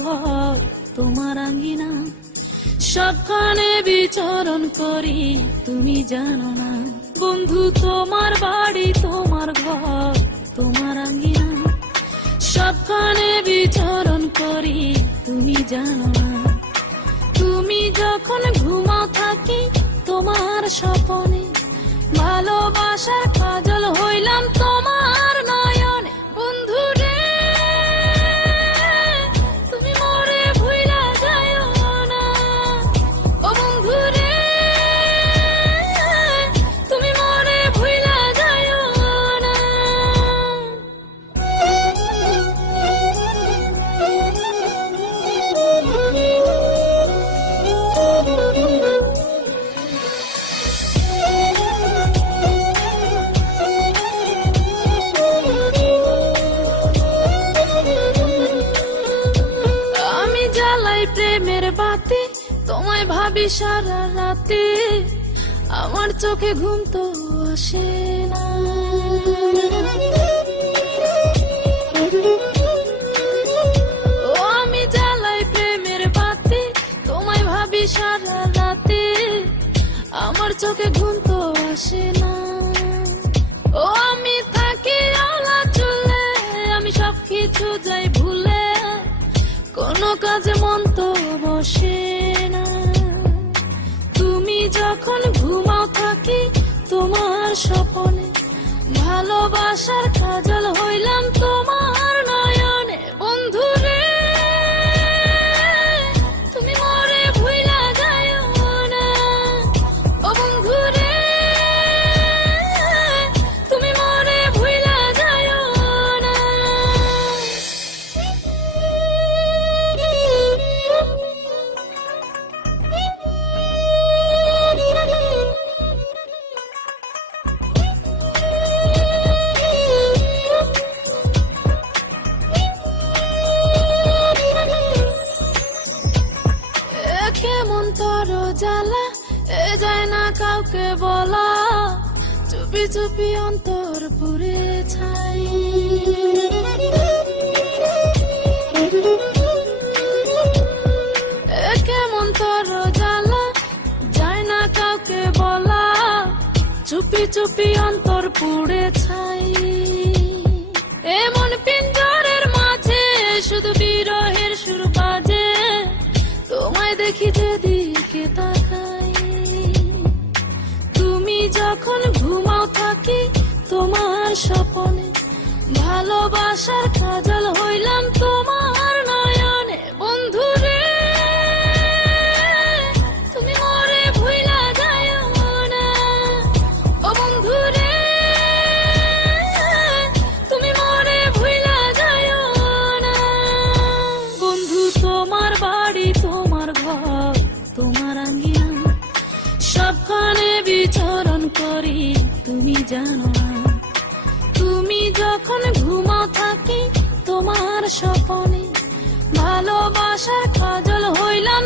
ঘর তোমার আঙ্গিনা, সবখানে বিচরণ করি তুমি জানো না। বন্ধু তোমার বাড়ি তোমার ঘর তোমার আঙ্গিনা, সবখানে বিচরণ করি তুমি জানো না। তুমি যখন ঘুমাও থাকি তোমার স্বপনে, ভালোবাসার কাজল হইলাম তোমার নয়নে। বন্ধু রে তুমি মরে ভুইলা যাইও না, ও বন্ধু রে তুমি মরে ভুইলা যাইও না। প্রেমের বাতি তোমায় ভাবি সারা রাতে, আমার চোখে ঘুম তো আসে না। ও আমি জ্বালাই প্রেমের বাতি তোমায় ভাবি সারা রাতে, আমার চোখে ঘুম তো আসে না। ও আমি থাকি আলা চুলে, আমি সবকিছু যাই ভুলে, কোনো কাজে মন তো বসে না। তুমি যখন ঘুমাও থাকি তোমার স্বপনে, ভালোবাসার কাজল হইলাম তোমার নয়নে। বন্ধু রে তুমি মরে ভুইলা যাইও না, ও বন্ধু রে তুমি মরে ভুইলা যাইও না। কেমন তোর জ্বালা এ যায় না কাউকে বলা, চুপি চুপি অন্তর পুড়ে ছাই। কেমন তোর জ্বালা যায় না কাউকে বলা, চুপি চুপি অন্তর পুড়ে ছাই। এমন পিঞ্জরের মাঝে শুধু বিরহের সুর বাজে, তোমায় দেখি যেদিকে তাকাই। তুমি যখন ঘুমাও থাকি তোমার স্বপনে, ভালোবাসার কাজল হইলাম তোমার নয়নে। বন্ধু রে তুমি মরে ভুইলা যাইও না, ও বন্ধু রে তুমি মরে ভুইলা যাইও না। বন্ধু তোমার বাড়ি তোমার ঘর তোমার আঙ্গিনা, সবখানে বিচরণ করি তুমি জানো না। তুমি যখন ঘুমাও থাকি তোমার স্বপনে, ভালোবাসার কাজল হইলাম